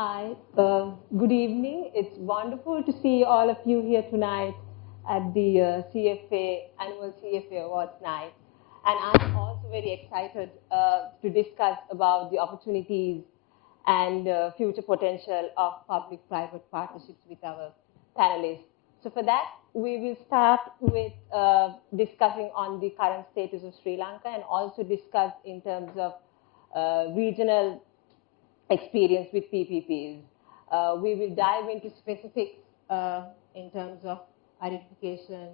Hi, good evening. It's wonderful to see all of you here tonight at the CFA annual CFA Awards night. And I'm also very excited to discuss about the opportunities and future potential of public-private partnerships with our panelists. So for that, we will start with discussing on the current status of Sri Lanka and also discuss in terms of regional experience with PPPs. We will dive into specifics in terms of identification,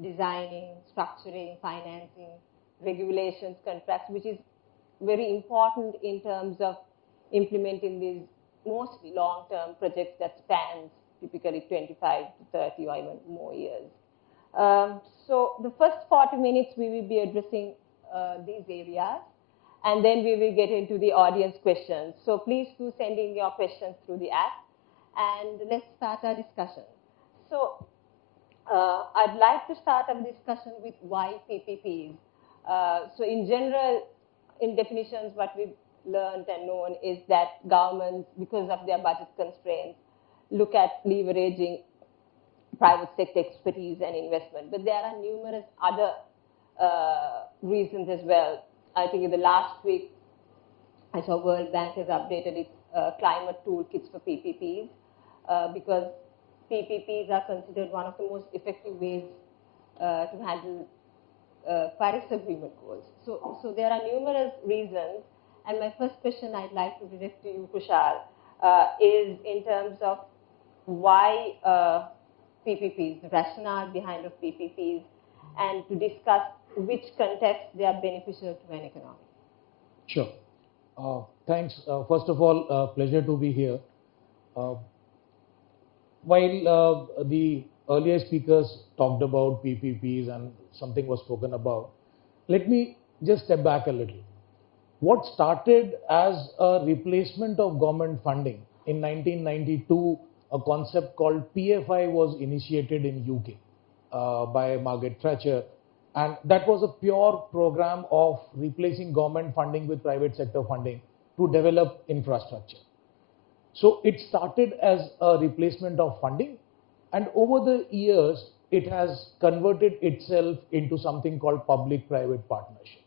designing, structuring, financing, regulations, contracts, which is very important in terms of implementing these mostly long-term projects that spans typically 25 to 30 or even more years. So the first 40 minutes we will be addressing these areas, and then we will get into the audience questions. So please do send in your questions through the app, and let's start our discussion. So I'd like to start our discussion with why PPPs. So in general, in definitions, what we've learned and known is that governments, because of their budget constraints, look at leveraging private sector expertise and investment. But there are numerous other reasons as well. I think in the last week, I saw World Bank has updated its climate toolkits for PPPs because PPPs are considered one of the most effective ways to handle Paris Agreement goals. So there are numerous reasons, and my first question I'd like to direct to you, Kushal, is in terms of why PPPs, the rationale behind of PPPs, and to discuss which context they are beneficial to an economy. Sure. Thanks. First of all, pleasure to be here. While the earlier speakers talked about PPPs and something was spoken about, let me just step back a little. What started as a replacement of government funding in 1992, a concept called PFI was initiated in UK by Margaret Thatcher. And that was a pure program of replacing government funding with private sector funding to develop infrastructure. So it started as a replacement of funding, and over the years, it has converted itself into something called public-private partnership,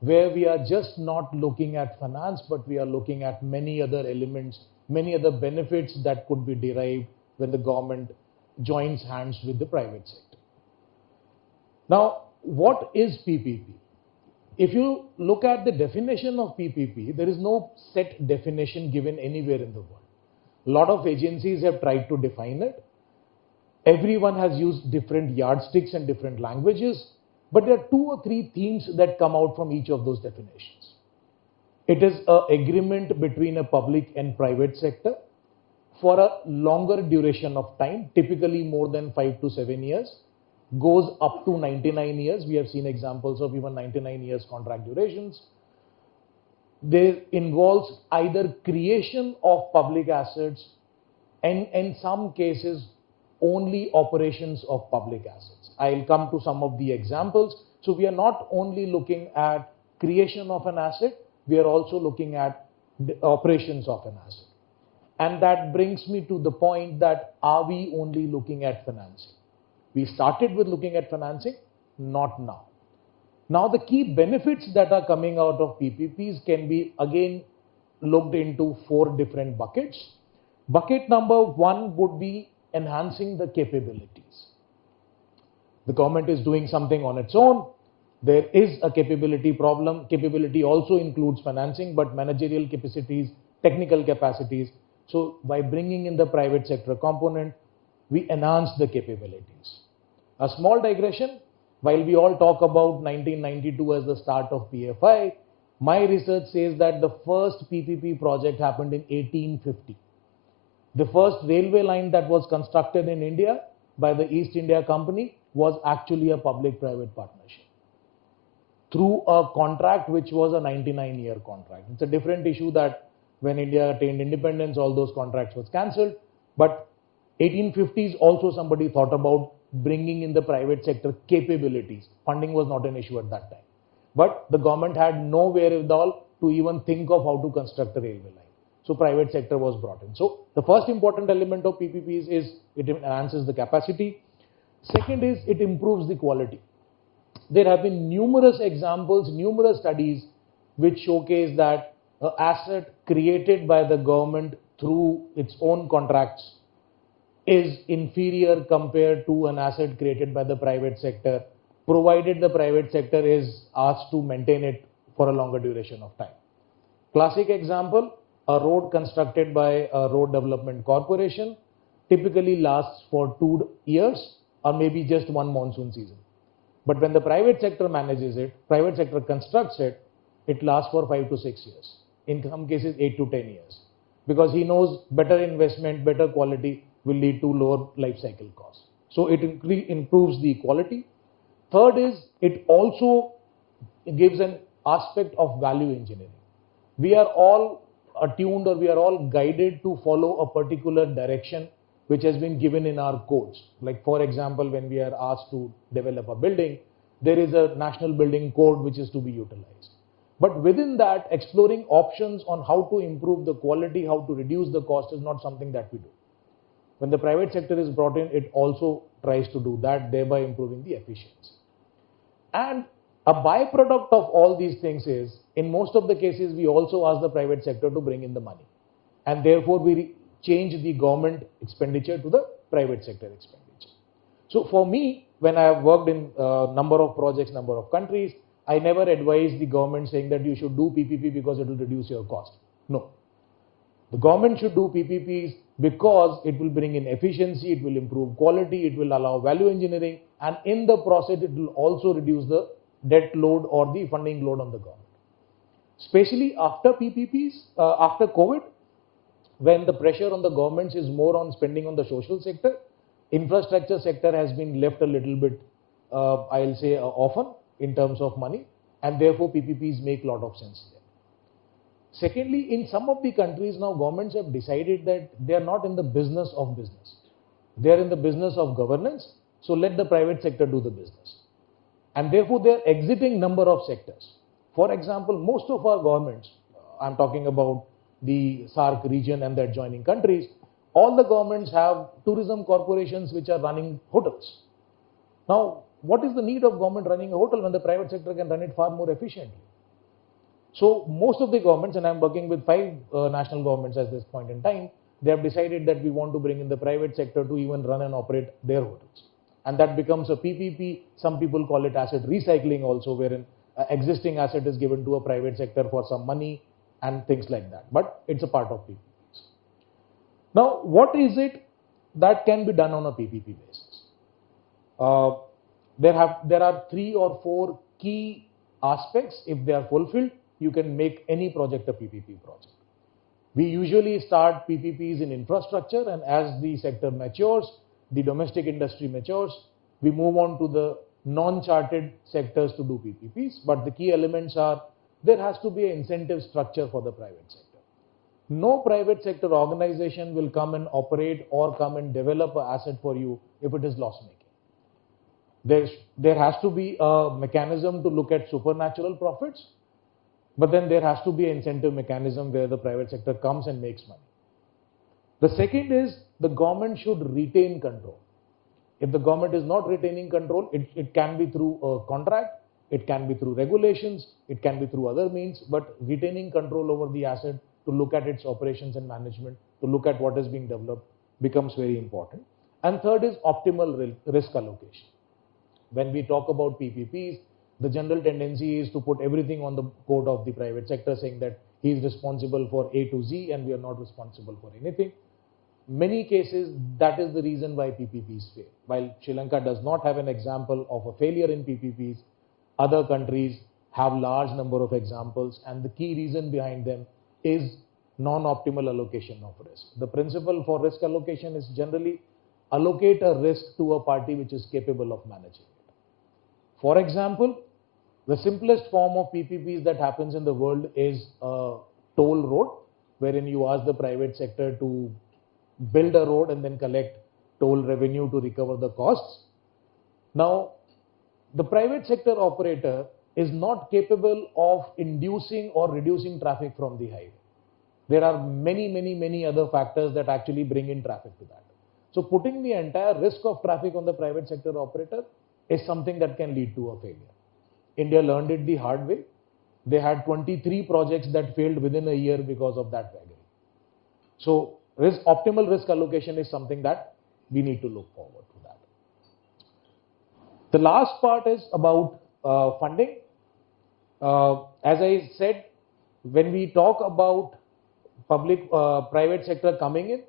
where we are just not looking at finance, but we are looking at many other elements, many other benefits that could be derived when the government joins hands with the private sector. Now, what is PPP? If you look at the definition of PPP, there is no set definition given anywhere in the world. A lot of agencies have tried to define it. Everyone has used different yardsticks and different languages, but there are 2 or 3 themes that come out from each of those definitions. It is an agreement between a public and private sector for a longer duration of time, typically more than 5 to 7 years, goes up to 99 years. We have seen examples of even 99 years contract durations. There involves either creation of public assets and in some cases only operations of public assets. I'll come to some of the examples. So we are not only looking at creation of an asset, we are also looking at the operations of an asset. And that brings me to the point that are we only looking at financing? We started with looking at financing, not now. Now the key benefits that are coming out of PPPs can be again looked into 4 different buckets. Bucket number 1 would be enhancing the capabilities. The government is doing something on its own. There is a capability problem. Capability also includes financing, but managerial capacities, technical capacities. So by bringing in the private sector component, we enhance the capabilities. A small digression, while we all talk about 1992 as the start of PFI, my research says that the first PPP project happened in 1850. The first railway line that was constructed in India by the East India Company was actually a public-private partnership through a contract which was a 99-year contract. It's a different issue that when India attained independence, all those contracts was cancelled. But 1850s also somebody thought about bringing in the private sector capabilities. Funding was not an issue at that time. But the government had no wherewithal to even think of how to construct a railway line. So private sector was brought in. So the first important element of PPPs is it enhances the capacity. Second is it improves the quality. There have been numerous examples, numerous studies which showcase that an asset created by the government through its own contracts is inferior compared to an asset created by the private sector, provided the private sector is asked to maintain it for a longer duration of time. Classic example, a road constructed by a road development corporation typically lasts for 2 years or maybe just one monsoon season. But when the private sector manages it, private sector constructs it, it lasts for 5 to 6 years. In some cases, 8 to 10 years. Because he knows better investment, better quality will lead to lower life cycle costs. So it improves the quality. Third is it also gives an aspect of value engineering. We are all attuned or we are all guided to follow a particular direction which has been given in our codes. Like for example, when we are asked to develop a building, there is a national building code which is to be utilized. But within that, exploring options on how to improve the quality, how to reduce the cost is not something that we do. When the private sector is brought in, it also tries to do that, thereby improving the efficiency. And a byproduct of all these things is, in most of the cases, we also ask the private sector to bring in the money. And therefore, we change the government expenditure to the private sector expenditure. So for me, when I have worked in a number of projects, number of countries, I never advise the government saying that you should do PPP because it will reduce your cost. No. The government should do PPPs because it will bring in efficiency, it will improve quality, it will allow value engineering, and in the process, it will also reduce the debt load or the funding load on the government. Especially after PPPs, after COVID, when the pressure on the governments is more on spending on the social sector, infrastructure sector has been left a little bit, I'll say, often in terms of money, and therefore PPPs make a lot of sense there. Secondly, in some of the countries now, governments have decided that they are not in the business of business. They are in the business of governance, so let the private sector do the business. And therefore, they are exiting number of sectors. For example, most of our governments, I'm talking about the SAARC region and the adjoining countries, all the governments have tourism corporations which are running hotels. Now, what is the need of government running a hotel when the private sector can run it far more efficiently? So most of the governments, and I'm working with 5 national governments at this point in time, they have decided that we want to bring in the private sector to even run and operate their hotels. And that becomes a PPP. Some people call it asset recycling also, wherein existing asset is given to a private sector for some money and things like that. But it's a part of PPPs. Now, what is it that can be done on a PPP basis? There are 3 or 4 key aspects. If they are fulfilled, you can make any project a PPP project. We usually start PPPs in infrastructure, and as the sector matures, the domestic industry matures, we move on to the non-charted sectors to do PPPs. But the key elements are, there has to be an incentive structure for the private sector. No private sector organization will come and operate or come and develop an asset for you if it is loss-making. There has to be a mechanism to look at supernatural profits, but then there has to be an incentive mechanism where the private sector comes and makes money. The second is the government should retain control. If the government is not retaining control, it can be through a contract, it can be through regulations, it can be through other means, but retaining control over the asset to look at its operations and management, to look at what is being developed becomes very important. And third is optimal risk allocation. When we talk about PPPs, the general tendency is to put everything on the coat of the private sector, saying that he is responsible for A to Z and we are not responsible for anything. Many cases, that is the reason why PPPs fail. While Sri Lanka does not have an example of a failure in PPPs, other countries have large number of examples, and the key reason behind them is non-optimal allocation of risk. The principle for risk allocation is generally allocate a risk to a party which is capable of managing it. For example, the simplest form of PPPs that happens in the world is a toll road, wherein you ask the private sector to build a road and then collect toll revenue to recover the costs. Now, the private sector operator is not capable of inducing or reducing traffic from the highway. There are many other factors that actually bring in traffic to that. So putting the entire risk of traffic on the private sector operator is something that can lead to a failure. India learned it the hard way. They had 23 projects that failed within a year because of that vagary. So optimal risk allocation is something that we need to look forward to that. The last part is about funding. As I said, when we talk about private sector coming in,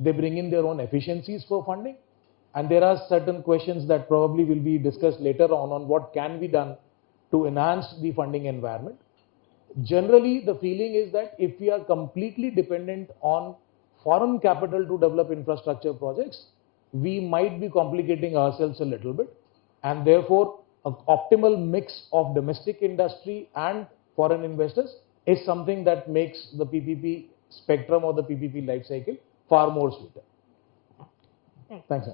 they bring in their own efficiencies for funding, and there are certain questions that probably will be discussed later on what can be done to enhance the funding environment. Generally, the feeling is that if we are completely dependent on foreign capital to develop infrastructure projects, we might be complicating ourselves a little bit, and therefore an optimal mix of domestic industry and foreign investors is something that makes the PPP spectrum or the PPP life cycle far more sweeter. Thanks. Thanks.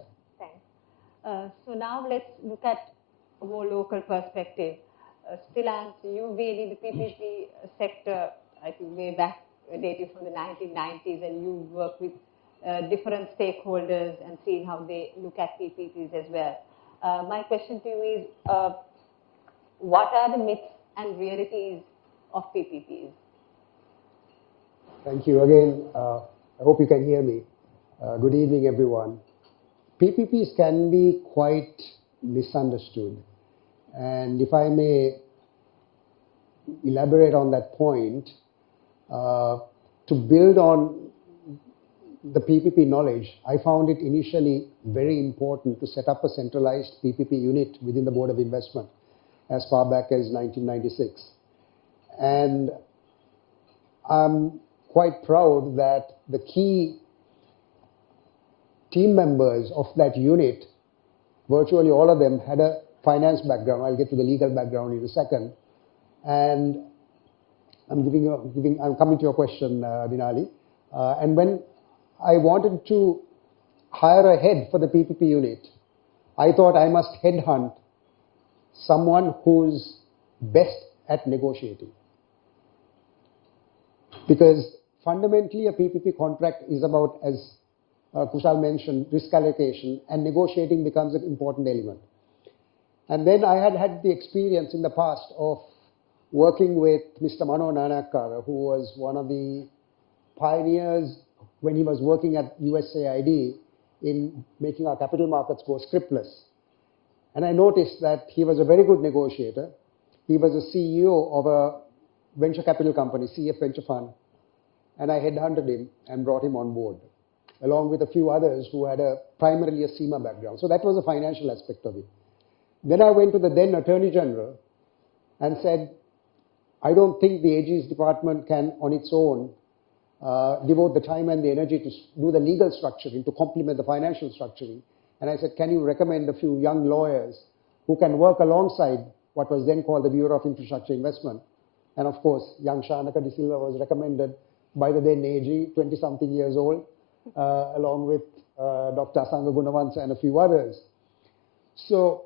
So now let's look at a more local perspective. Still, as you really the PPP sector, I think way back dated from the 1990s, and you work with different stakeholders and seeing how they look at PPPs as well. My question to you is, what are the myths and realities of PPPs? Thank you again. I hope you can hear me. Good evening, everyone. PPPs can be quite misunderstood. And if I may elaborate on that point, to build on the PPP knowledge, I found it initially very important to set up a centralized PPP unit within the Board of Investment as far back as 1996. And I'm quite proud that the key team members of that unit, virtually all of them, had a finance background. I'll get to the legal background in a second. And I'm coming to your question, Binali. And when I wanted to hire a head for the PPP unit, I thought I must headhunt someone who's best at negotiating. Because fundamentally, a PPP contract is about, as Kushal mentioned, risk allocation, and negotiating becomes an important element. And then I had the experience in the past of working with Mr. Mano Nanakara, who was one of the pioneers when he was working at USAID in making our capital markets go scriptless. And I noticed that he was a very good negotiator. He was a CEO of a venture capital company, CFA Venture Fund, and I headhunted him and brought him on board, along with a few others who had primarily a SEMA background. So that was the financial aspect of it. Then I went to the then Attorney General and said, I don't think the AG's department can, on its own, devote the time and the energy to do the legal structuring, to complement the financial structuring. And I said, can you recommend a few young lawyers who can work alongside what was then called the Bureau of Infrastructure Investment? And of course, young Shanaka De Silva was recommended by the then AG, 20-something years old, along with Dr. Asanga Gunavansa and a few others. So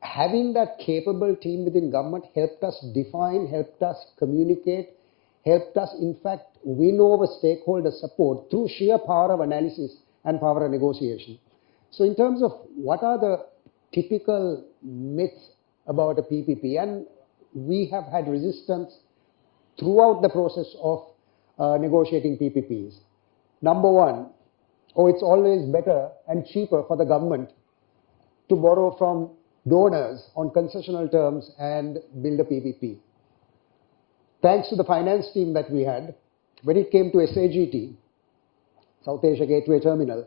having that capable team within government helped us define, helped us communicate, helped us, in fact, win over stakeholder support through sheer power of analysis and power of negotiation. So in terms of what are the typical myths about a PPP, and we have had resistance throughout the process of negotiating PPPs. Number one, it's always better and cheaper for the government to borrow from donors on concessional terms and build a PPP. Thanks to the finance team that we had, when it came to SAGT, South Asia Gateway Terminal,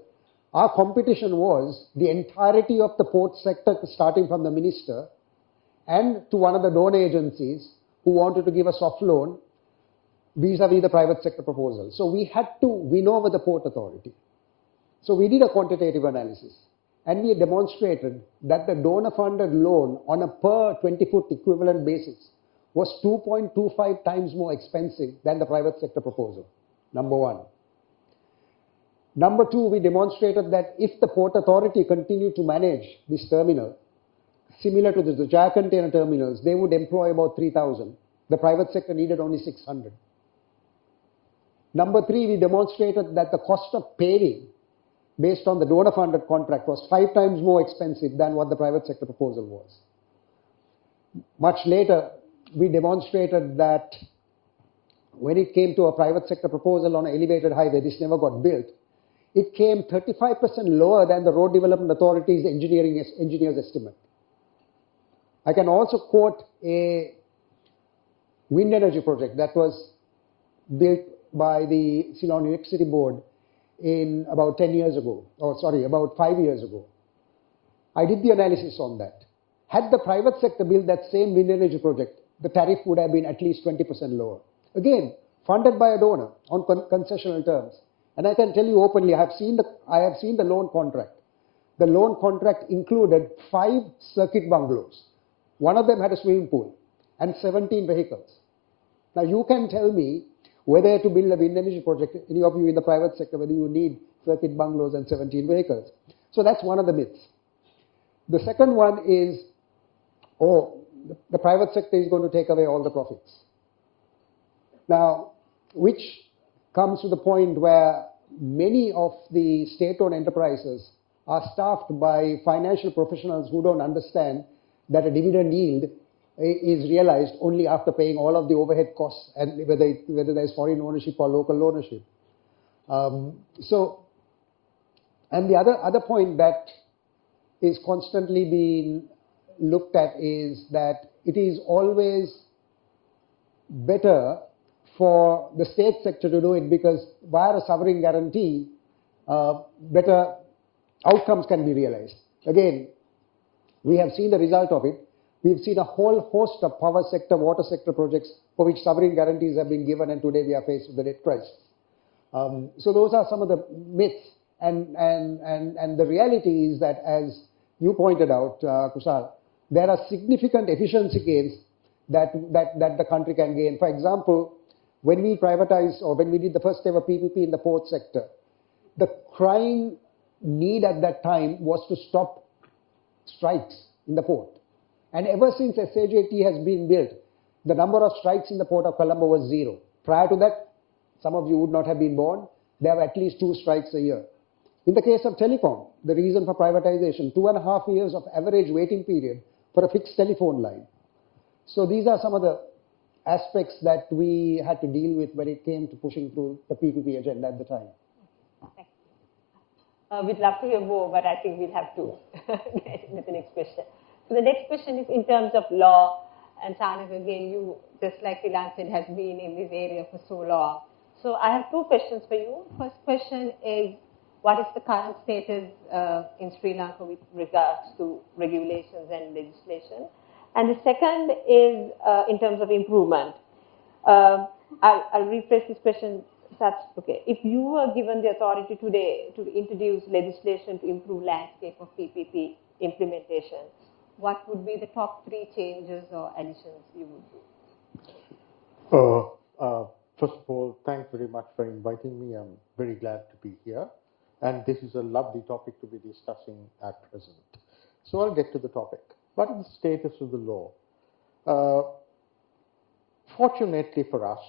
our competition was the entirety of the port sector, starting from the minister and to one of the donor agencies who wanted to give a soft loan vis-a-vis the private sector proposal. So we had to win over the port authority. So we did a quantitative analysis, and we demonstrated that the donor-funded loan on a per 20-foot equivalent basis was 2.25 times more expensive than the private sector proposal, number one. Number two, we demonstrated that if the port authority continued to manage this terminal, similar to the Jaya container terminals, they would employ about 3,000. The private sector needed only 600. Number three, we demonstrated that the cost of paving based on the donor-funded contract was 5 times more expensive than what the private sector proposal was. Much later, we demonstrated that when it came to a private sector proposal on an elevated highway, this never got built. It came 35% lower than the Road Development Authority's engineer's estimate. I can also quote a wind energy project that was built by the Ceylon Electricity Board in about 10 years ago, or sorry, about 5 years ago. I did the analysis on that. Had the private sector built that same wind energy project, the tariff would have been at least 20% lower. Again, funded by a donor on concessional terms. And I can tell you openly, I have seen the loan contract. The loan contract included 5 circuit bungalows. One of them had a swimming pool and 17 vehicles. Now you can tell me whether to build a wind energy project, any of you in the private sector, whether you need circuit bungalows and 17 vehicles. So that's one of the myths. The second one is, the private sector is going to take away all the profits. Now, which comes to the point where many of the state-owned enterprises are staffed by financial professionals who don't understand that a dividend yield is realized only after paying all of the overhead costs, and whether there's foreign ownership or local ownership. And the other point that is constantly being looked at is that it is always better for the state sector to do it, because via a sovereign guarantee, better outcomes can be realized. Again, we have seen the result of it. We've seen a whole host of power sector, water sector projects for which sovereign guarantees have been given, and today we are faced with the debt crisis. So those are some of the myths, and the reality is that, as you pointed out, Kushal, there are significant efficiency gains that the country can gain. For example, when we privatized, or when we did the first ever PPP in the port sector, the crying need at that time was to stop strikes in the port. And ever since SAJT has been built, the number of strikes in the port of Colombo was 0. Prior to that, some of you would not have been born, there were at least 2 strikes a year. In the case of telecom, the reason for privatization, 2.5 years of average waiting period for a fixed telephone line. So these are some of the aspects that we had to deal with when it came to pushing through the PPP agenda at the time. We'd love to hear more, but I think we'll have to get into the next question. So the next question is in terms of law, and Sanak, again, you, just like Ilan said, has been in this area for so long. So I have 2 questions for you. First question is, what is the current status in Sri Lanka with regards to regulations and legislation? And the second is in terms of improvement. I'll rephrase this question such, okay, if you were given the authority today to introduce legislation to improve landscape of PPP implementation, what would be the top 3 changes or additions you would do? First of all, thanks very much for inviting me. I'm very glad to be here. And this is a lovely topic to be discussing at present. So I'll get to the topic. What is the status of the law? Fortunately for us,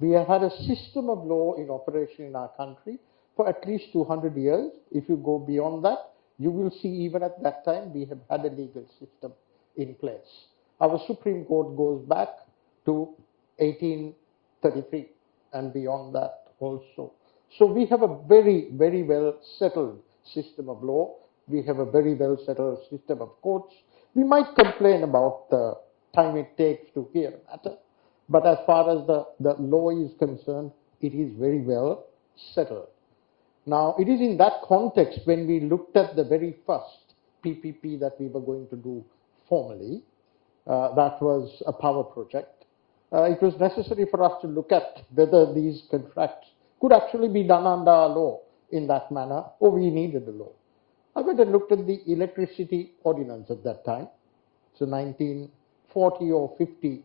we have had a system of law in operation in our country for at least 200 years. If you go beyond that, you will see even at that time we have had a legal system in place. Our Supreme Court goes back to 1833 and beyond that also. So we have a very, very well settled system of law. We have a very well settled system of courts. We might complain about the time it takes to hear a matter, but as far as the law is concerned, it is very well settled. Now, it is in that context when we looked at the very first PPP that we were going to do formally, that was a power project. It was necessary for us to look at whether these contracts could actually be done under our law in that manner, or we needed a law. I went and looked at the electricity ordinance at that time. It's a 1940 or 50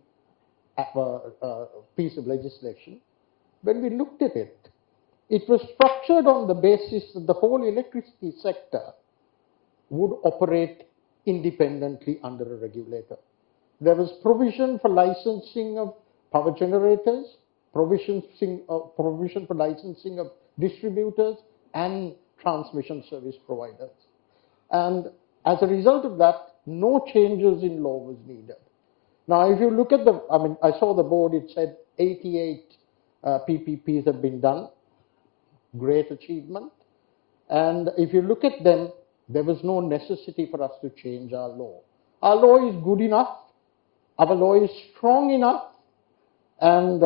piece of legislation. When we looked at it, it was structured on the basis that the whole electricity sector would operate independently under a regulator. There was provision for licensing of power generators, provision for licensing of distributors and transmission service providers. And as a result of that, no changes in law was needed. Now, if you look at I saw the board, it said 88 PPPs have been done. Great achievement. And if you look at them, there was no necessity for us to change our law. Our law is good enough. Our law is strong enough. And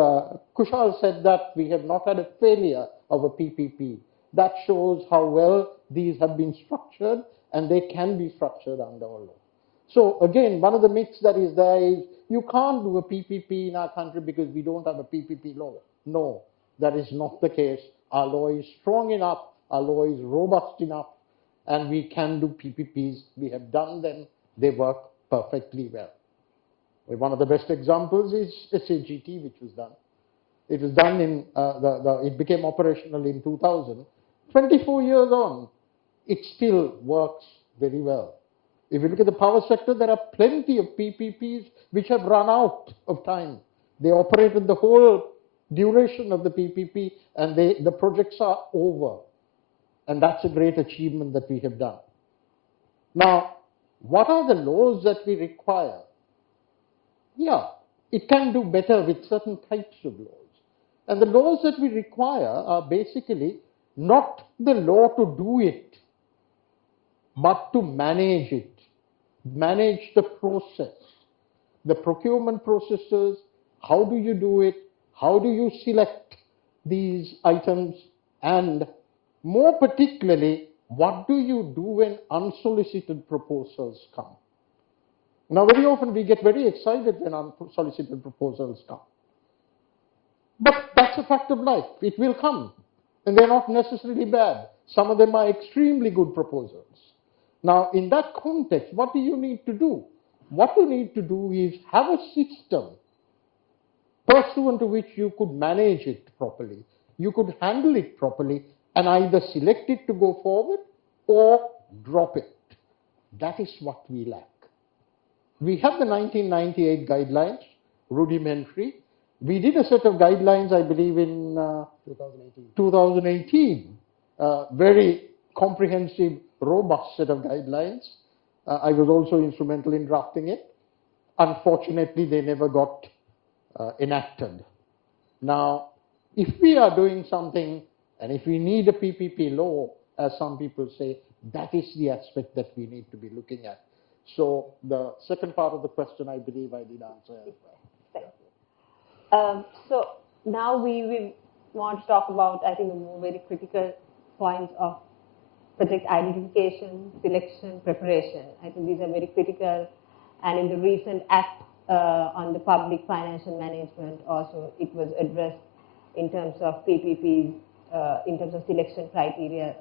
Kushal said that we have not had a failure of a PPP. That shows how well these have been structured, and they can be structured under our law. So again, one of the myths that is there is you can't do a PPP in our country because we don't have a PPP law. No, that is not the case. Our law is strong enough, our law is robust enough, and we can do PPPs. We have done them. They work perfectly well. One of the best examples is SAGT, which was done. It was done in, it became operational in 2000. 24 years on, it still works very well. If you look at the power sector, there are plenty of PPPs which have run out of time. They operated the whole duration of the PPP, and the projects are over. And that's a great achievement that we have done. Now, what are the laws that we require? Yeah, it can do better with certain types of laws. And the laws that we require are basically not the law to do it, but to manage it, manage the process, the procurement processes. How do you do it? How do you select these items? And more particularly, what do you do when unsolicited proposals come? Now, very often we get very excited when unsolicited proposals come. But that's a fact of life. It will come. And they're not necessarily bad. Some of them are extremely good proposals. Now, in that context, what do you need to do? What you need to do is have a system pursuant to which you could manage it properly. You could handle it properly and either select it to go forward or drop it. That is what we lack. We have the 1998 guidelines, rudimentary. We did a set of guidelines, I believe, in 2018. Very comprehensive, robust set of guidelines. I was also instrumental in drafting it. Unfortunately, they never got enacted. Now, if we are doing something, and if we need a PPP law, as some people say, that is the aspect that we need to be looking at. So the second part of the question, I believe I did answer as well. Thank you. So now we want to talk about, I think, the more very critical points of project identification, selection, preparation. I think these are very critical. And in the recent act on the public financial management, also it was addressed in terms of PPPs, in terms of selection criteria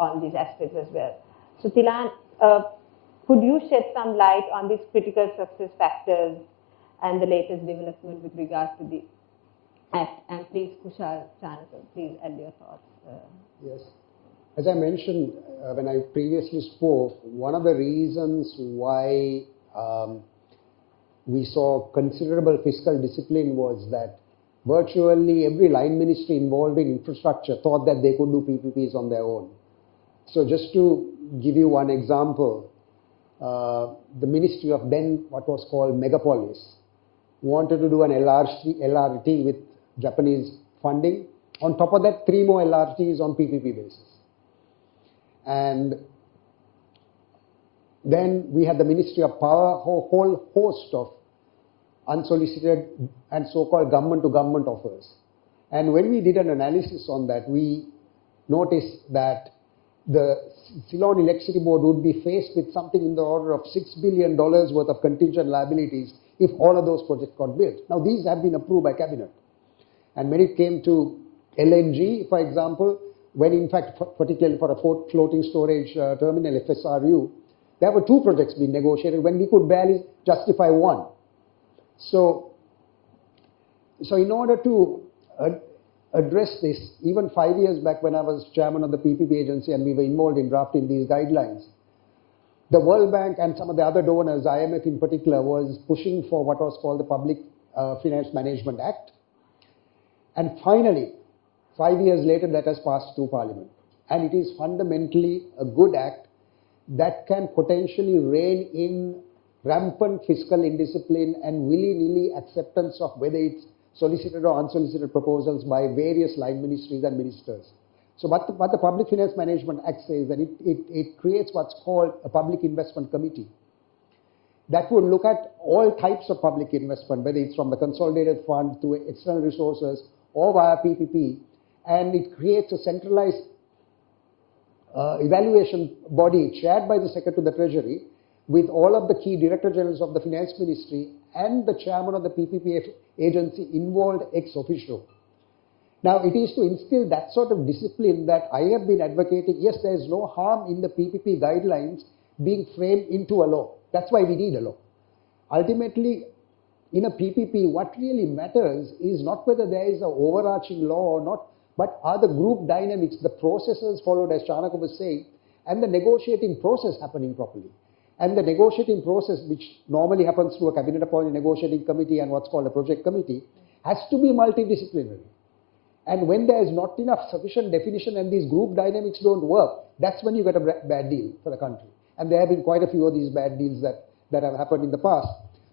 on these aspects as well. So Tilan, could you shed some light on these critical success factors and the latest development with regards to the act? And please, Kushal, Chanakal, please add your thoughts. Yes. As I mentioned when I previously spoke, one of the reasons why we saw considerable fiscal discipline was that virtually every line ministry involved in infrastructure thought that they could do PPPs on their own. So just to give you one example, the ministry of then what was called Megapolis wanted to do an LRT with Japanese funding. On top of that, 3 more LRTs on PPP basis. And then we had the Ministry of Power, a whole host of unsolicited and so-called government-to-government offers. And when we did an analysis on that, we noticed that the Ceylon Electricity Board would be faced with something in the order of $6 billion worth of contingent liabilities if all of those projects got built. Now, these have been approved by Cabinet. And when it came to LNG, for example, when in fact, particularly for a floating storage terminal, FSRU, there were 2 projects being negotiated when we could barely justify 1. So in order to address this, even 5 years back when I was chairman of the PPP agency and we were involved in drafting these guidelines, the World Bank and some of the other donors, IMF in particular, was pushing for what was called the public Finance Management Act. And finally, 5 years later, that has passed through Parliament. And it is fundamentally a good act that can potentially rein in rampant fiscal indiscipline and willy-nilly acceptance of whether it's solicited or unsolicited proposals by various line ministries and ministers. So what the Public Finance Management Act says that it creates what's called a public investment committee that would look at all types of public investment, whether it's from the consolidated fund to external resources or via PPP, and it creates a centralized evaluation body chaired by the Secretary of the Treasury with all of the key Director Generals of the Finance Ministry and the Chairman of the PPP agency involved ex officio. Now, it is to instill that sort of discipline that I have been advocating. Yes, there is no harm in the PPP guidelines being framed into a law. That's why we need a law. Ultimately, in a PPP, what really matters is not whether there is an overarching law or not, but are the group dynamics, the processes followed, as Chanaka was saying, and the negotiating process happening properly. And the negotiating process, which normally happens through a cabinet-appointed negotiating committee and what's called a project committee, has to be multidisciplinary. And when there is not enough sufficient definition and these group dynamics don't work, that's when you get a bad deal for the country. And there have been quite a few of these bad deals that have happened in the past.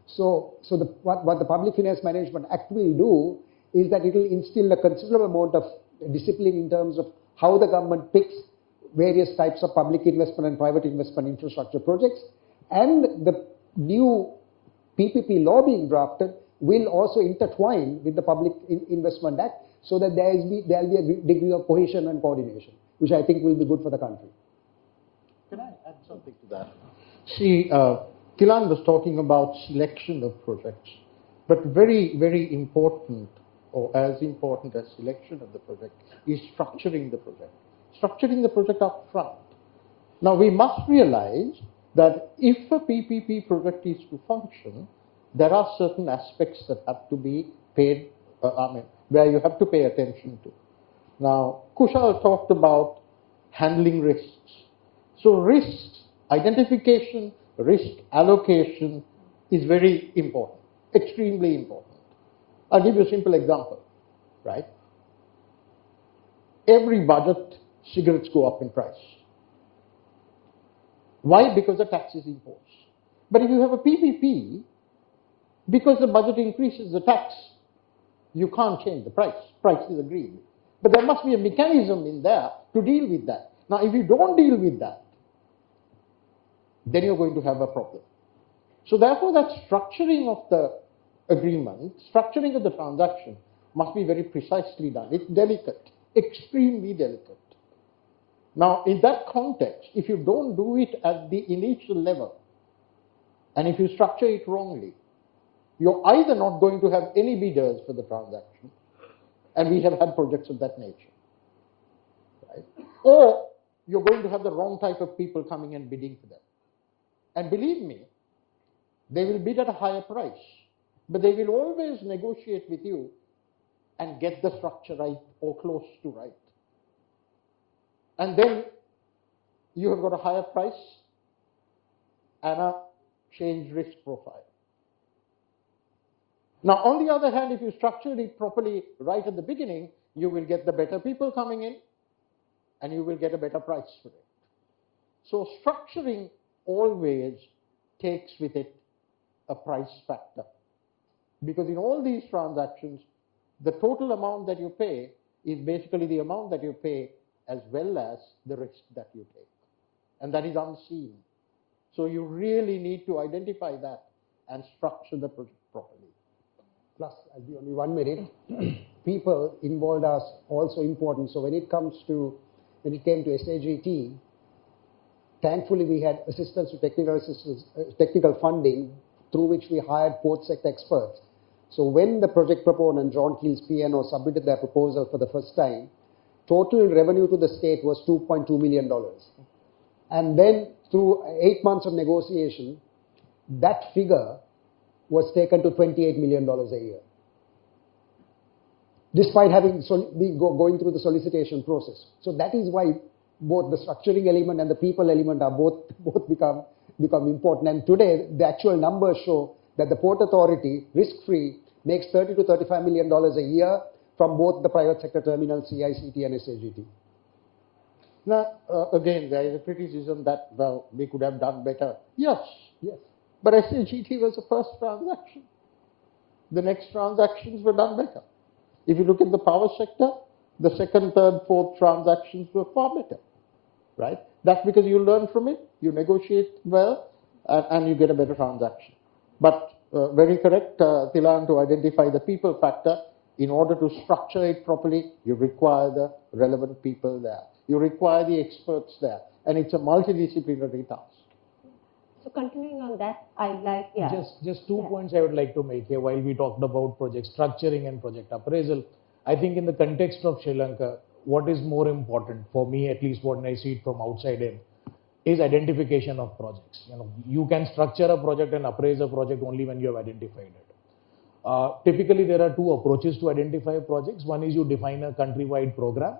So what the Public Finance Management Act will do is that it will instill a considerable amount of discipline in terms of how the government picks various types of public investment and private investment infrastructure projects. And the new PPP law being drafted will also intertwine with the Public Investment Act so that there will be a degree of cohesion and coordination, which I think will be good for the country. Can I add something to that? See, Kilan was talking about selection of projects, but very, very important, or as important as selection of the project, is structuring the project. Structuring the project up front. Now, we must realize that if a PPP project is to function, there are certain aspects that have to be paid, where you have to pay attention to. Now, Kushal talked about handling risks. So risks, identification, risk allocation is very important, extremely important. I'll give you a simple example, right? Every budget, cigarettes go up in price. Why? Because the tax is imposed. But if you have a PPP, because the budget increases the tax, you can't change the price. Price is agreed. But there must be a mechanism in there to deal with that. Now, if you don't deal with that, then you're going to have a problem. So therefore, that structuring of the agreement, structuring of the transaction must be very precisely done. It's delicate, extremely delicate. Now, in that context, if you don't do it at the initial level, and if you structure it wrongly, you're either not going to have any bidders for the transaction, and we have had projects of that nature, right? Or you're going to have the wrong type of people coming and bidding for them. And believe me, they will bid at a higher price, but they will always negotiate with you and get the structure right or close to right. And then you have got a higher price and a changed risk profile. Now, on the other hand, if you structure it properly right at the beginning, you will get the better people coming in and you will get a better price for it. So structuring always takes with it a price factor. Because in all these transactions, the total amount that you pay is basically the amount that you pay as well as the risk that you take. And that is unseen. So you really need to identify that and structure the project properly. Plus, I'll be only 1 minute. People involved are also important. So when it came to SAGT, thankfully we had assistance to technical funding through which we hired fourth sector experts. So when the project proponent, John Keel's PNO, submitted their proposal for the first time, total revenue to the state was $2.2 million. And then through 8 months of negotiation, that figure was taken to $28 million a year, despite going through the solicitation process. So that is why both the structuring element and the people element are both become important. And today, the actual numbers show that the Port Authority, risk-free, makes $30 to $35 million a year from both the private sector terminals, CICT and SAGT. Now, again, there is a criticism that, well, we could have done better. Yes, Yes. but SAGT was the first transaction. The next transactions were done better. If you look at the power sector, the second, third, fourth transactions were far better, right? That's because you learn from it, you negotiate well, and you get a better transaction. But very correct, Thilan, to identify the people factor. In order to structure it properly, you require the relevant people there. You require the experts there. And it's a multidisciplinary task. So continuing on that, I'd like, Just 2 points I would like to make here while we talked about project structuring and project appraisal. I think in the context of Sri Lanka, what is more important for me, at least when I see it from outside in, is identification of projects. You can structure a project and appraise a project only when you have identified it. Typically, there are 2 approaches to identify projects. One is you define a countrywide program,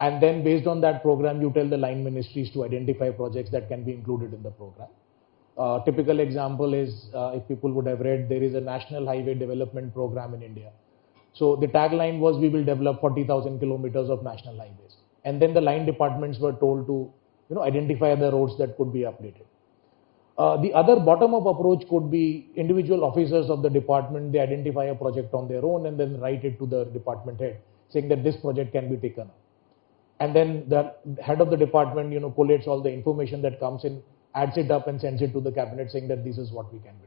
and then based on that program, you tell the line ministries to identify projects that can be included in the program. Typical example is, if people would have read, there is a National Highway Development Program in India. So the tagline was, we will develop 40,000 kilometers of national highways. And then the line departments were told to identify the roads that could be updated. The other bottom-up approach could be individual officers of the department, they identify a project on their own and then write it to the department head, saying that this project can be taken up. And then the head of the department, collates all the information that comes in, adds it up and sends it to the cabinet saying that this is what we can do.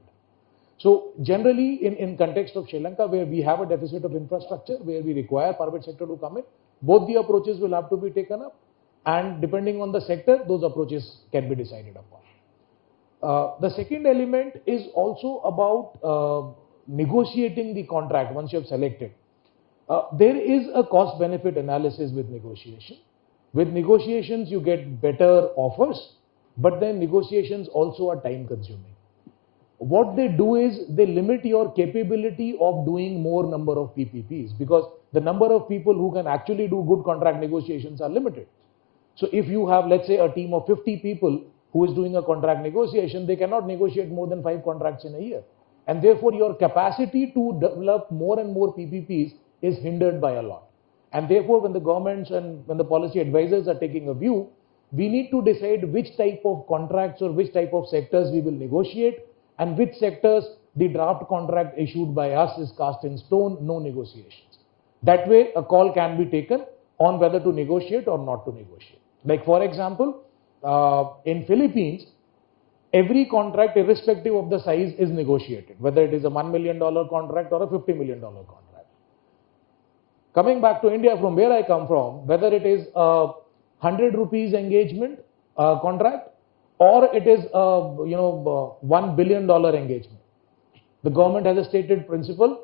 So generally in context of Sri Lanka, where we have a deficit of infrastructure, where we require private sector to come in, both the approaches will have to be taken up, and depending on the sector, those approaches can be decided upon. The second element is also about negotiating the contract once you have selected. There is a cost-benefit analysis with negotiation. With negotiations, you get better offers, but then negotiations also are time-consuming. What they do is they limit your capability of doing more number of PPPs, because the number of people who can actually do good contract negotiations are limited. So if you have, let's say, a team of 50 people who is doing a contract negotiation, they cannot negotiate more than 5 contracts in a year. And therefore, your capacity to develop more and more PPPs is hindered by a lot. And therefore, when the governments and when the policy advisors are taking a view, we need to decide which type of contracts or which type of sectors we will negotiate, and which sectors the draft contract issued by us is cast in stone, no negotiations. That way, a call can be taken on whether to negotiate or not to negotiate. Like for example, in Philippines, every contract, irrespective of the size, is negotiated, whether it is a $1 million contract or a $50 million contract. Coming back to India, from where I come from, whether it is a 100 rupees engagement contract, or it is a $1 billion engagement, the government has a stated principle: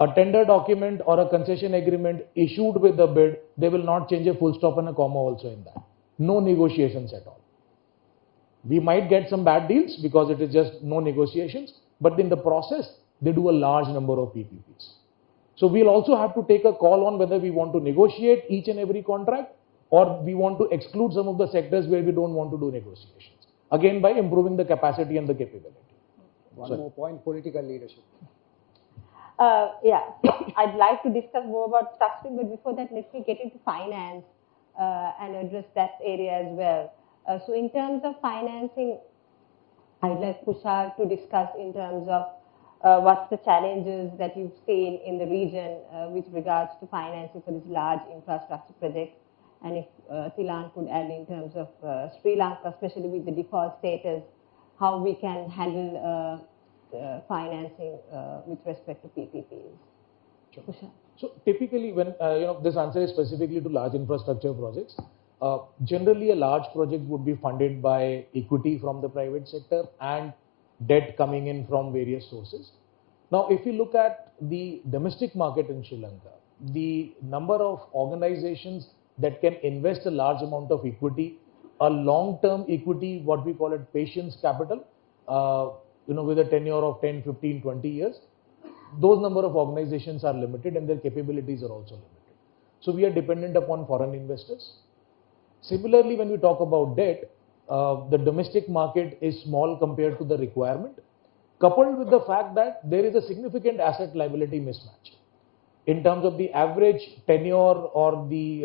a tender document or a concession agreement issued with the bid, they will not change a full stop and a comma also in that. No negotiations at all. We might get some bad deals because it is just no negotiations, but in the process, they do a large number of PPPs. So we'll also have to take a call on whether we want to negotiate each and every contract, or we want to exclude some of the sectors where we don't want to do negotiations. Again, by improving the capacity and the capability. One more point, political leadership. Yeah, so I'd like to discuss more about structuring, but before that, let me get into finance and address that area as well. So in terms of financing, I'd like Kushal to discuss in terms of what's the challenges that you've seen in the region with regards to financing for these large infrastructure projects, and if Thilan could add in terms of Sri Lanka, especially with the default status, how we can handle financing with respect to PPPs. Sure. So typically, when this answer is specifically to large infrastructure projects, generally a large project would be funded by equity from the private sector and debt coming in from various sources. Now, if you look at the domestic market in Sri Lanka, the number of organizations that can invest a large amount of equity, a long-term equity, what we call it patience capital, with a tenure of 10, 15, 20 years, those number of organizations are limited and their capabilities are also limited. So we are dependent upon foreign investors. Similarly, when we talk about debt, the domestic market is small compared to the requirement. coupled with the fact that there is a significant asset liability mismatch in terms of the average tenure or the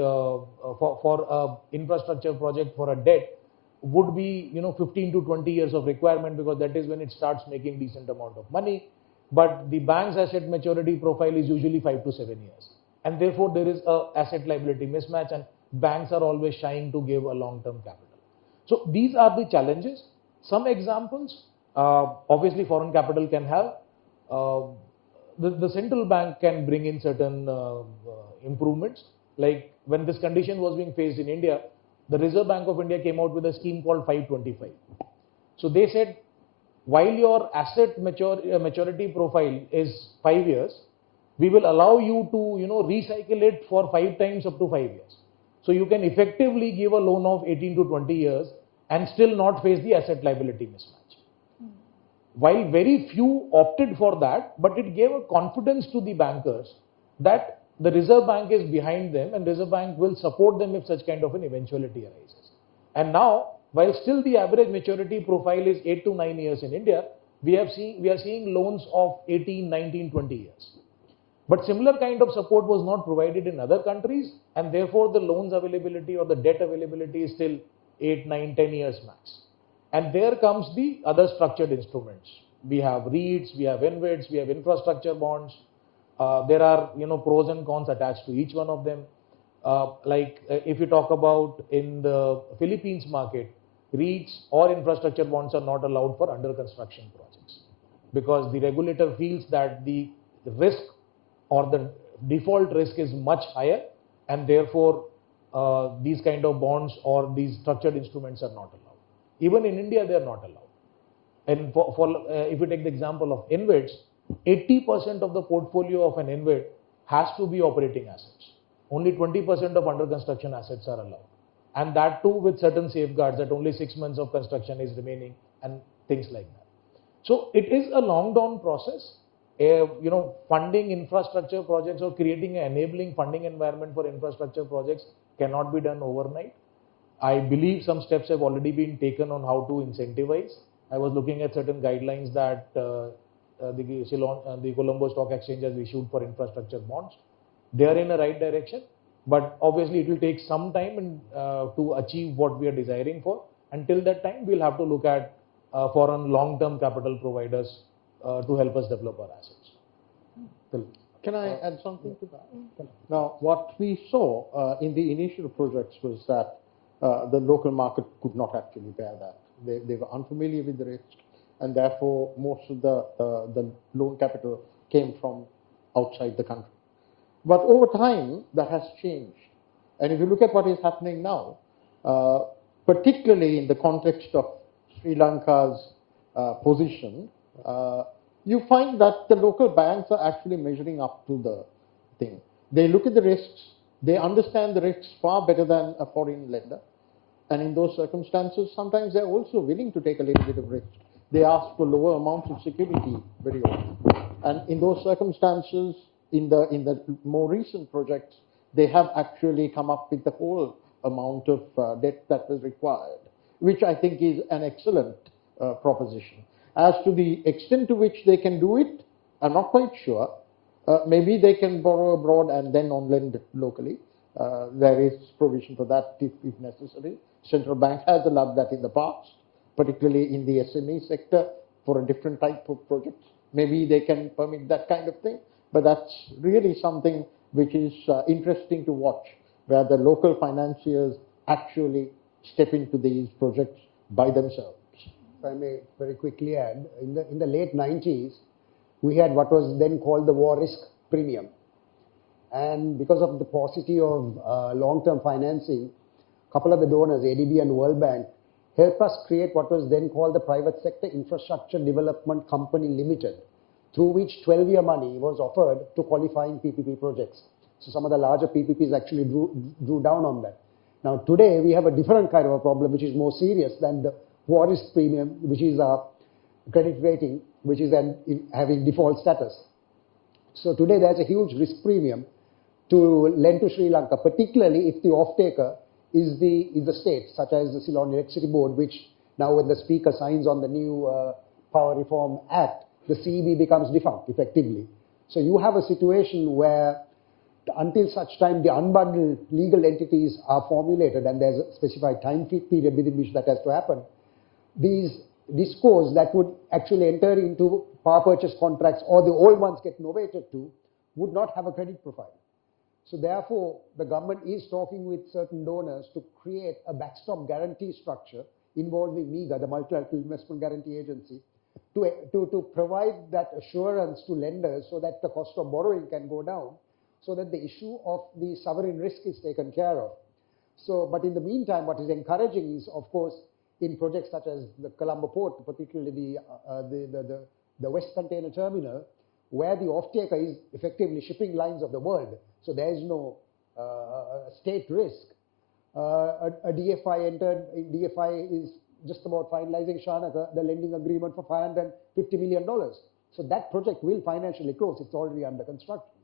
for a infrastructure project for a debt would be 15 to 20 years of requirement, because that is when it starts making decent amount of money. But the bank's asset maturity profile is usually 5 to 7 years, and therefore there is a asset liability mismatch, and banks are always shying to give a long-term capital. So these are the challenges. Some examples, obviously foreign capital can have. The central bank can bring in certain improvements. Like when this condition was being faced in India, the Reserve Bank of India came out with a scheme called 525. So they said, while your asset maturity profile is 5 years, we will allow you to recycle it for 5 times up to 5 years. So you can effectively give a loan of 18 to 20 years and still not face the asset liability mismatch. While very few opted for that, but it gave a confidence to the bankers that the Reserve Bank is behind them and Reserve Bank will support them if such kind of an eventuality arises. And now, while still the average maturity profile is 8 to 9 years in India, we are seeing loans of 18, 19, 20 years. But similar kind of support was not provided in other countries, and therefore the loans availability or the debt availability is still 8, 9, 10 years max. And there comes the other structured instruments. We have REITs, we have InvITs, we have infrastructure bonds. There are pros and cons attached to each one of them. If you talk about in the Philippines market, REITs or infrastructure bonds are not allowed for under construction projects, because the regulator feels that the risk or the default risk is much higher, and therefore these kind of bonds or these structured instruments are not allowed. Even in India, they are not allowed. And if you take the example of InvITs, 80% of the portfolio of an InvIT has to be operating assets. Only 20% of under construction assets are allowed. And that too with certain safeguards that only 6 months of construction is remaining and things like that. So it is a long drawn process. Funding infrastructure projects or creating an enabling funding environment for infrastructure projects cannot be done overnight. I believe some steps have already been taken on how to incentivize. I was looking at certain guidelines that the Colombo Stock Exchange has issued for infrastructure bonds. They are in the right direction, but obviously it will take some time to achieve what we are desiring for. Until that time, we'll have to look at foreign long-term capital providers to help us develop our assets. Can I add something to that? Now, what we saw in the initial projects was that the local market could not actually bear that. They were unfamiliar with the risk, and therefore most of the loan capital came from outside the country. But over time, that has changed. And if you look at what is happening now, particularly in the context of Sri Lanka's position, you find that the local banks are actually measuring up to the thing. They look at the risks, they understand the risks far better than a foreign lender. And in those circumstances, sometimes they're also willing to take a little bit of risk. They ask for lower amounts of security very often. And in those circumstances, in the more recent projects, they have actually come up with the whole amount of debt that was required, which I think is an excellent proposition. As to the extent to which they can do it, I'm not quite sure. Maybe they can borrow abroad and then on lend locally. There is provision for that if necessary. Central bank has allowed that in the past, particularly in the SME sector for a different type of projects. Maybe they can permit that kind of thing, but that's really something which is interesting to watch, where the local financiers actually step into these projects by themselves. If I may very quickly add, in the late 90s, we had what was then called the war risk premium. And because of the paucity of long-term financing, a couple of the donors, ADB and World Bank, helped us create what was then called the Private Sector Infrastructure Development Company Limited, through which 12-year money was offered to qualifying PPP projects. So some of the larger PPPs actually drew down on that. Now today we have a different kind of a problem which is more serious than the war risk premium, which is a credit rating, which is having default status. So today there's a huge risk premium to lend to Sri Lanka, particularly if the off-taker is the state, such as the Ceylon Electricity Board, which now when the speaker signs on the new Power Reform Act, the CEB becomes defunct effectively. So you have a situation where until such time the unbundled legal entities are formulated and there's a specified time period within which that has to happen, these discos that would actually enter into power purchase contracts or the old ones get novated to would not have a credit profile. So therefore, the government is talking with certain donors to create a backstop guarantee structure involving MIGA, the Multilateral Investment Guarantee Agency, to provide that assurance to lenders so that the cost of borrowing can go down, so that the issue of the sovereign risk is taken care of. So, but in the meantime, what is encouraging is, of course, in projects such as the Colombo Port, particularly the West Container Terminal, where the off-taker is effectively shipping lines of the world, so there is no state risk. A DFI is just about finalizing Shanaka, the lending agreement for $550 million. So that project will financially close. It's already under construction.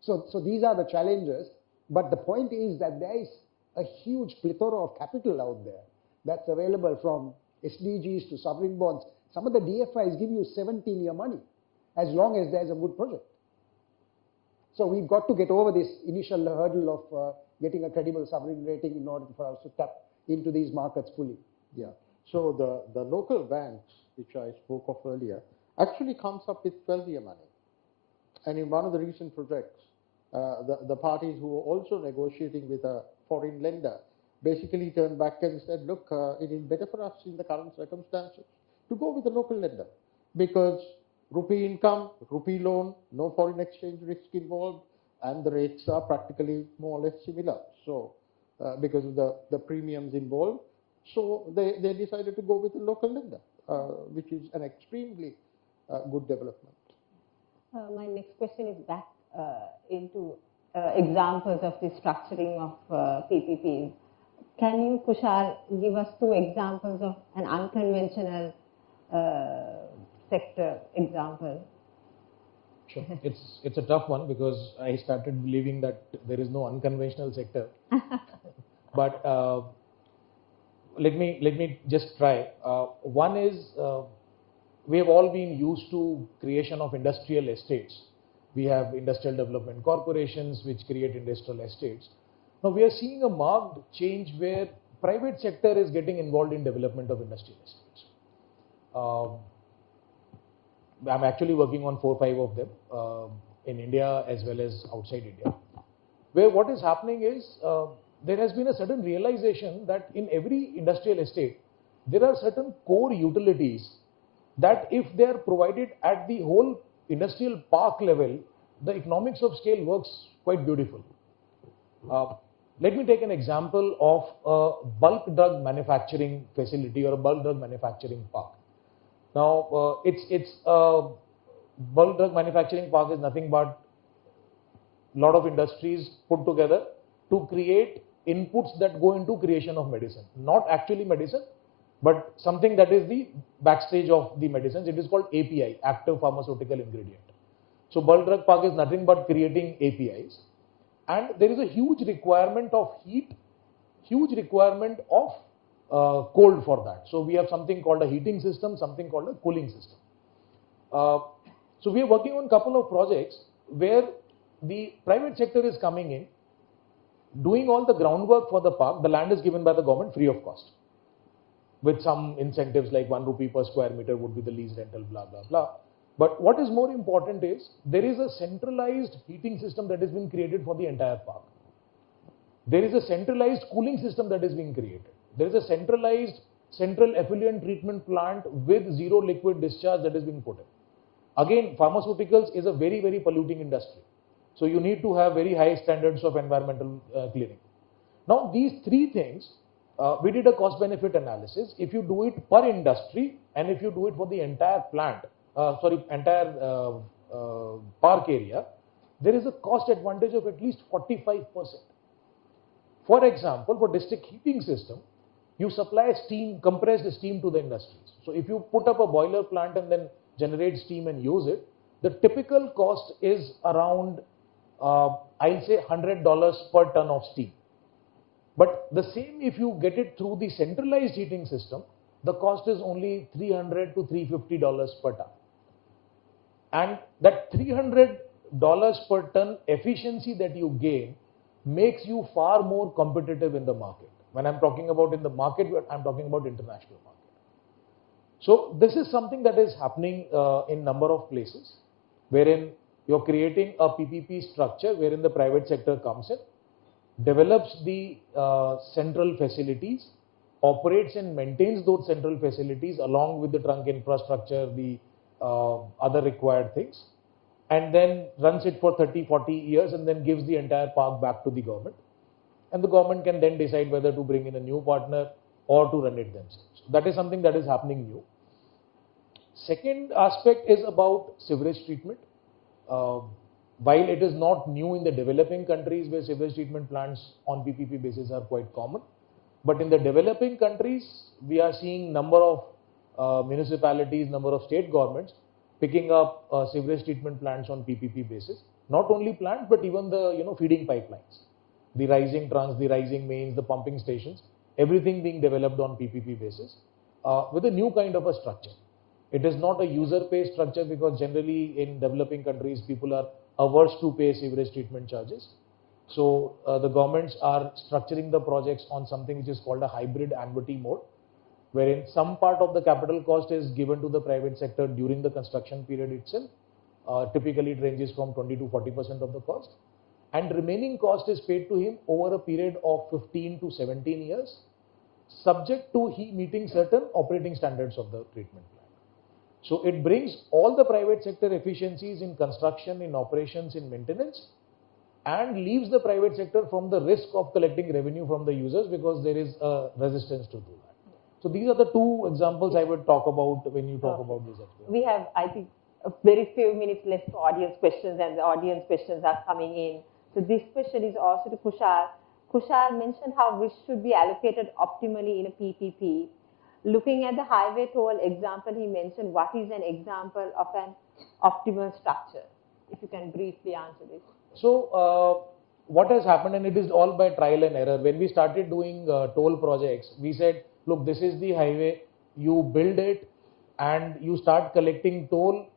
So these are the challenges. But the point is that there is a huge plethora of capital out there that's available, from SDGs to sovereign bonds. Some of the DFIs give you 17-year money as long as there's a good project. So we've got to get over this initial hurdle of getting a credible sovereign rating in order for us to tap into these markets fully. Yeah. So the local banks, which I spoke of earlier, actually comes up with 12-year money. And in one of the recent projects, the parties who were also negotiating with a foreign lender basically turned back and said, look, it is better for us in the current circumstances to go with a local lender, because rupee income, rupee loan, no foreign exchange risk involved, and the rates are practically more or less similar. So because of the premiums involved, so they decided to go with a local lender, which is an extremely good development. My next question is back into examples of the structuring of PPPs. Can you, Kushal, give us 2 examples of an unconventional sector example? Sure. It's a tough one, because I started believing that there is no unconventional sector. But let me just try. One is, we have all been used to creation of industrial estates. We have industrial development corporations which create industrial estates. Now we are seeing a marked change where private sector is getting involved in development of industrial estates. I'm actually working on 4 or 5 of them in India as well as outside India, where what is happening is there has been a sudden realization that in every industrial estate, there are certain core utilities that if they are provided at the whole industrial park level, the economics of scale works quite beautiful. Let me take an example of a bulk drug manufacturing facility or a bulk drug manufacturing park. Now, bulk drug manufacturing park is nothing but a lot of industries put together to create inputs that go into creation of medicine. Not actually medicine, but something that is the backstage of the medicines. It is called API, active pharmaceutical ingredient. So bulk drug park is nothing but creating APIs. And there is a huge requirement of heat, huge requirement of cold for that. So we have something called a heating system, something called a cooling system. So we are working on a couple of projects where the private sector is coming in, doing all the groundwork for the park. The land is given by the government free of cost, with some incentives like 1 rupee per square meter would be the lease rental, blah, blah, blah. But what is more important is there is a centralized heating system that has been created for the entire park. There is a centralized cooling system that is being created. There is a centralized central effluent treatment plant with zero liquid discharge that is being put in. Again, pharmaceuticals is a very, very polluting industry. So you need to have very high standards of environmental cleaning. Now, these 3 things, we did a cost-benefit analysis. If you do it per industry and if you do it for the entire plant, entire park area, there is a cost advantage of at least 45%. For example, for district heating system, you supply steam, compressed steam to the industries. So if you put up a boiler plant and then generate steam and use it, the typical cost is around, I'll say $100 per ton of steam. But the same if you get it through the centralized heating system, the cost is only $300 to $350 per ton. And that $300 per ton efficiency that you gain makes you far more competitive in the market. When I'm talking about in the market, I'm talking about international market. So this is something that is happening in number of places, wherein you're creating a PPP structure wherein the private sector comes in, develops the central facilities, operates and maintains those central facilities along with the trunk infrastructure, the other required things, and then runs it for 30, 40 years and then gives the entire park back to the government. And the government can then decide whether to bring in a new partner or to run it themselves. That is something that is happening new. Second aspect is about sewage treatment. While it is not new in the developing countries where sewage treatment plants on PPP basis are quite common, but in the developing countries, we are seeing number of municipalities, number of state governments picking up sewage treatment plants on PPP basis. Not only plants, but even the feeding pipelines, the rising trunks, the rising mains, the pumping stations, everything being developed on PPP basis with a new kind of a structure. It is not a user-pay structure because generally in developing countries, people are averse to pay sewage treatment charges. So the governments are structuring the projects on something which is called a hybrid annuity mode, wherein some part of the capital cost is given to the private sector during the construction period itself. Typically it ranges from 20 to 40% of the cost, and remaining cost is paid to him over a period of 15 to 17 years, subject to he meeting certain operating standards of the treatment plant. So it brings all the private sector efficiencies in construction, in operations, in maintenance, and leaves the private sector from the risk of collecting revenue from the users because there is a resistance to do that. So these are the two examples I would talk about when you talk about these examples. We have, I think, a very few minutes left for audience questions, and the audience questions are coming in. So this question is also to Kushal. Kushal mentioned how risk should be allocated optimally in a PPP. Looking at the highway toll example, he mentioned what is an example of an optimal structure? If you can briefly answer this. So what has happened, and it is all by trial and error. When we started doing toll projects, we said, look, this is the highway, you build it and you start collecting toll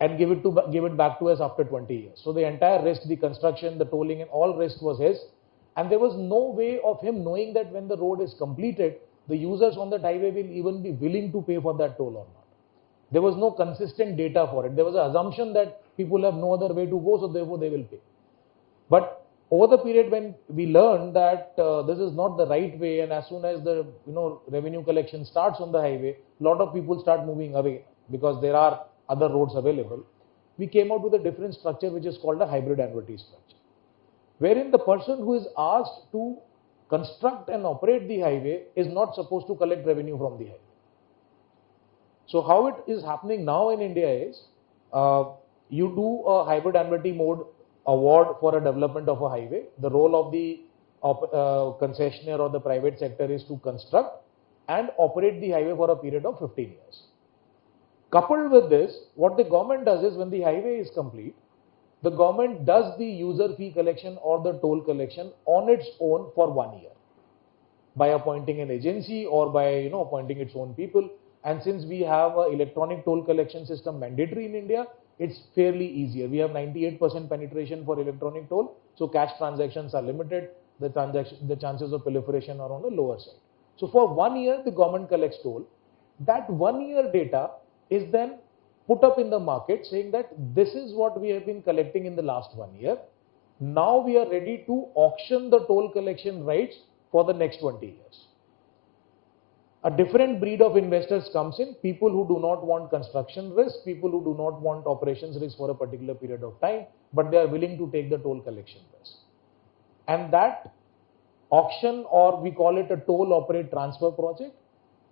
and give it back to us after 20 years. So the entire risk, the construction, the tolling and all risk was his. And there was no way of him knowing that when the road is completed, the users on that highway will even be willing to pay for that toll or not. There was no consistent data for it. There was an assumption that people have no other way to go, so therefore they will pay. But over the period when we learned that this is not the right way, and as soon as the revenue collection starts on the highway, a lot of people start moving away because there are other roads available. We came out with a different structure which is called a hybrid annuity structure, wherein the person who is asked to construct and operate the highway is not supposed to collect revenue from the highway. So how it is happening now in India is you do a hybrid annuity mode award for a development of a highway. The role of the concessionaire or the private sector is to construct and operate the highway for a period of 15 years. Coupled with this, what the government does is when the highway is complete, the government does the user fee collection or the toll collection on its own for 1 year by appointing an agency or by appointing its own people. And since we have an electronic toll collection system mandatory in India, it's fairly easier. We have 98% penetration for electronic toll, so cash transactions are limited. The chances of proliferation are on the lower side. So for 1 year, the government collects toll. That 1 year data is then put up in the market saying that this is what we have been collecting in the last 1 year. Now we are ready to auction the toll collection rights for the next 20 years. A different breed of investors comes in, people who do not want construction risk, people who do not want operations risk for a particular period of time, but they are willing to take the toll collection risk. And that auction, or we call it a toll operate transfer project,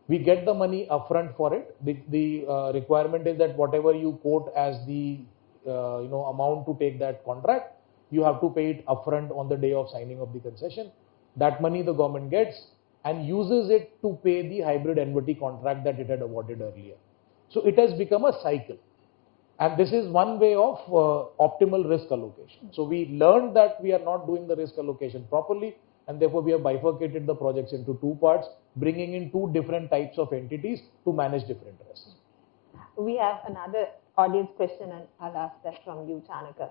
we get the money upfront for it. The requirement is that whatever you quote as the amount to take that contract, you have to pay it upfront on the day of signing of the concession. That money the government gets and uses it to pay the hybrid annuity contract that it had awarded earlier. So it has become a cycle. And this is one way of optimal risk allocation. So we learned that we are not doing the risk allocation properly. and therefore we have bifurcated the projects into two parts, bringing in two different types of entities to manage different risks. We have another audience question, and I'll ask that from you, Chanaka.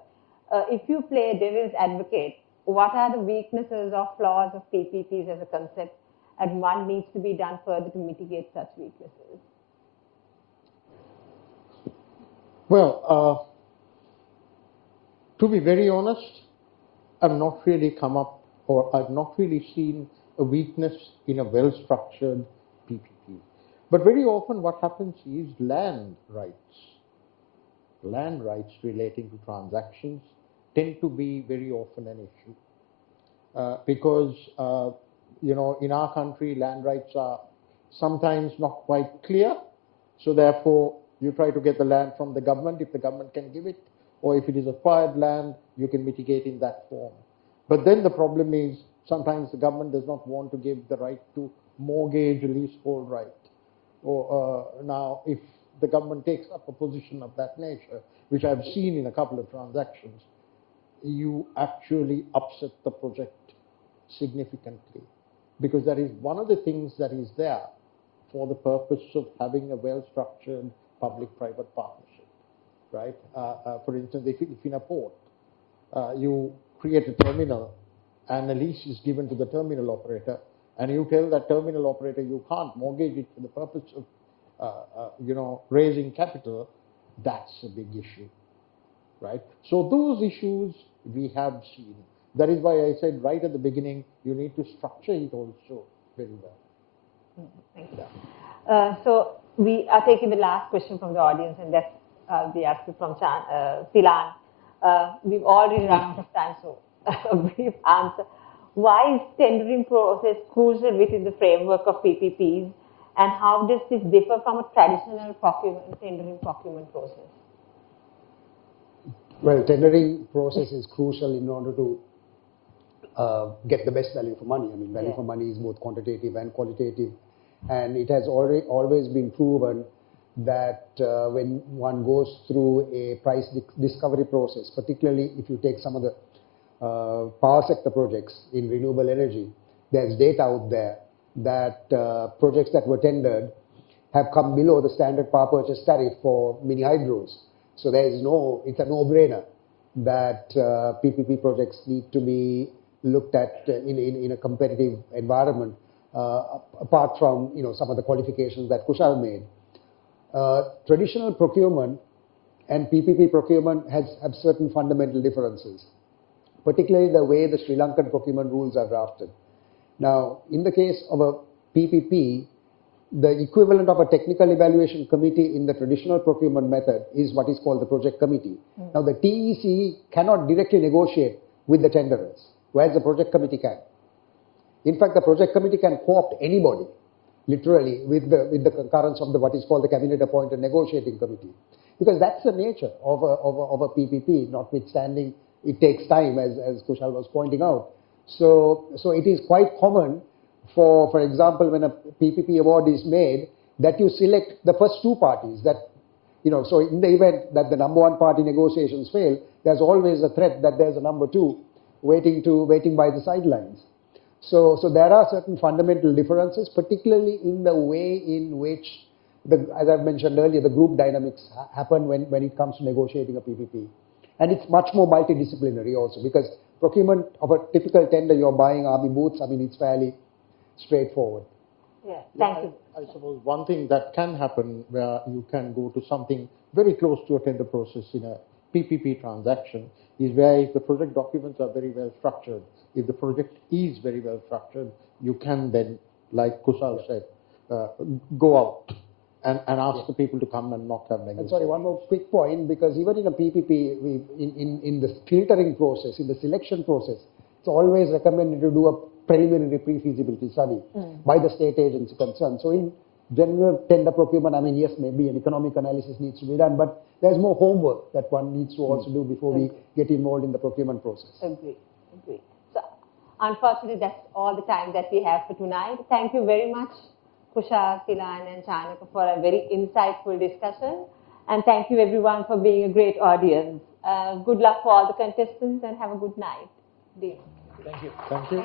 If you play devil's advocate, what are the weaknesses or flaws of PPPs as a concept, and what needs to be done further to mitigate such weaknesses? Well, to be very honest, I've not really come up, or I've not really seen a weakness in a well-structured PPP. But very often what happens is land rights relating to transactions tend to be very often an issue. Because, you know, in our country, land rights are sometimes not quite clear. So therefore, you try to get the land from the government if the government can give it, or if it is acquired land, you can mitigate in that form. But then the problem is sometimes the government does not want to give the right to mortgage a leasehold right. Or now, if the government takes up a position of that nature, which I've seen in a couple of transactions, you actually upset the project significantly. Because that is one of the things that is there for the purpose of having a well-structured public-private partnership, right? For instance, if in a port, you create a terminal and a lease is given to the terminal operator, and you tell that terminal operator you can't mortgage it for the purpose of, you know, raising capital, that's a big issue, right? So those issues we have seen. That is why I said right at the beginning, you need to structure it also very well. Thank you. So we are taking the last question from the audience, and that's the asked from Silan. We've already run out of time, so a brief answer. Why is tendering process crucial within the framework of PPPs, and how does this differ from a traditional tendering procurement process? Well, tendering process is crucial in order to get the best value for money. I mean, value for money is both quantitative and qualitative. And it has always been proven that when one goes through a price discovery process, particularly if you take some of the power sector projects in renewable energy, there's data out there that projects that were tendered have come below the standard power purchase tariff for mini hydros. So it's a no-brainer that PPP projects need to be looked at in a competitive environment, apart from, you know, some of the qualifications that Kushal made. Traditional procurement and PPP procurement have certain fundamental differences, particularly the way the Sri Lankan procurement rules are drafted. Now, in the case of a PPP, the equivalent of a technical evaluation committee in the traditional procurement method is what is called the project committee. Now, the TEC cannot directly negotiate with the tenderers, whereas the project committee can. In fact, the project committee can co-opt anybody, literally, with the concurrence of what is called the cabinet-appointed negotiating committee. Because that's the nature of a PPP, notwithstanding it takes time, as Kushal was pointing out. So it is quite common for example, when a PPP award is made, that you select the first two parties. That, you know, so in the event that the number one party negotiations fail, there's always a threat that there's a number two waiting by the sidelines. So there are certain fundamental differences, particularly in the way in which, as I've mentioned earlier, the group dynamics happen when it comes to negotiating a PPP. And it's much more multidisciplinary also, because procurement of a typical tender, you're buying army boots, I mean, it's fairly straightforward. Yeah, thank you. I suppose one thing that can happen where you can go to something very close to a tender process in a PPP transaction is where if the project documents are very well structured, if the project is very well structured, you can then, like Kushal said, go out and ask the people to come and not have negotiations. And sorry, one more quick point, because even in a PPP, in the filtering process, in the selection process, it's always recommended to do a preliminary pre-feasibility study by the state agency concerned. So in general tender procurement, I mean, yes, maybe an economic analysis needs to be done, but there's more homework that one needs to also do before we get involved in the procurement process. Agree. So unfortunately, that's all the time that we have for tonight. Thank you very much, Kushal, Silan, and Chanaka, for a very insightful discussion. And thank you everyone for being a great audience. Good luck for all the contestants and have a good night. Dean. Thank you. Thank you.